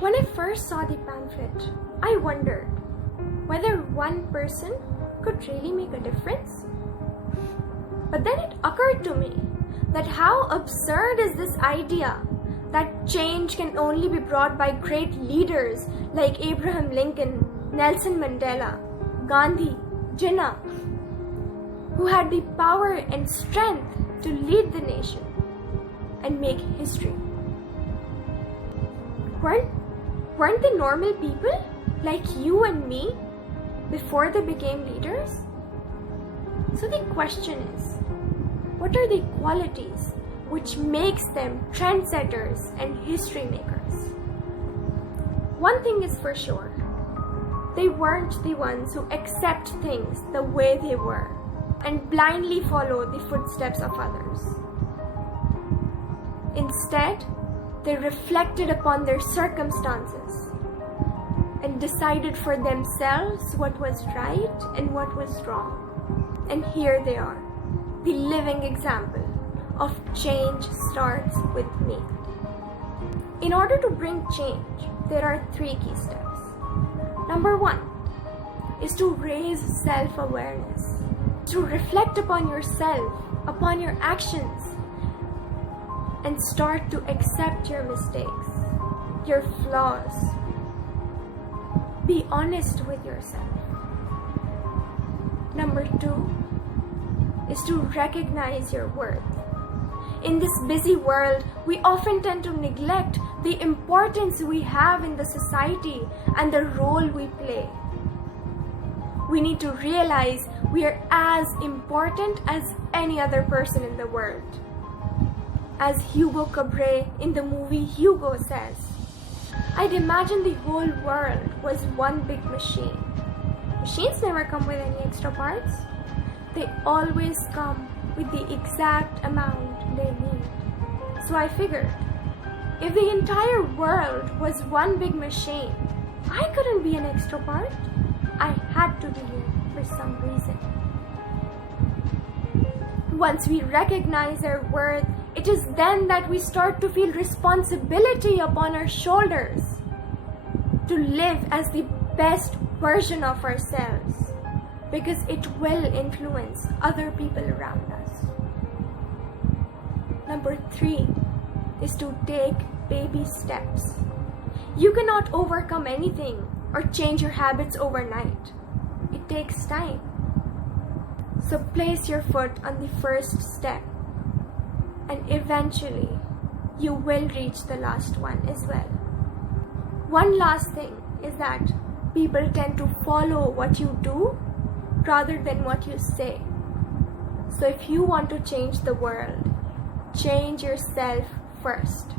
When I first saw the pamphlet, I wondered whether one person could really make a difference. But then it occurred to me that how absurd is this idea that change can only be brought by great leaders like Abraham Lincoln, Nelson Mandela, Gandhi, Jinnah, who had the power and strength to lead the nation and make history. Weren't they normal people like you and me before they became leaders? So the question is, what are the qualities which makes them trendsetters and history makers? One thing is for sure, they weren't the ones who accept things the way they were and blindly follow the footsteps of others. Instead, they reflected upon their circumstances and decided for themselves what was right and what was wrong. And here they are, the living example of change starts with me. In order to bring change, there are 3 key steps. Number 1 is to raise self-awareness, to reflect upon yourself, upon your actions, and start to accept your mistakes, your flaws. Be honest with yourself. Number 2 is to recognize your worth. In this busy world, we often tend to neglect the importance we have in the society and the role we play. We need to realize we are as important as any other person in the world. As Hugo Cabret in the movie Hugo says, I'd imagine the whole world was one big machine. Machines never come with any extra parts. They always come with the exact amount they need. So I figured, if the entire world was one big machine, I couldn't be an extra part. I had to be here for some reason. Once we recognize our worth, it is then that we start to feel responsibility upon our shoulders to live as the best version of ourselves, because it will influence other people around us. Number 3 is to take baby steps. You cannot overcome anything or change your habits overnight. It takes time. So place your foot on the first step, and eventually you will reach the last one as well. One last thing is that people tend to follow what you do rather than what you say. So if you want to change the world, change yourself first.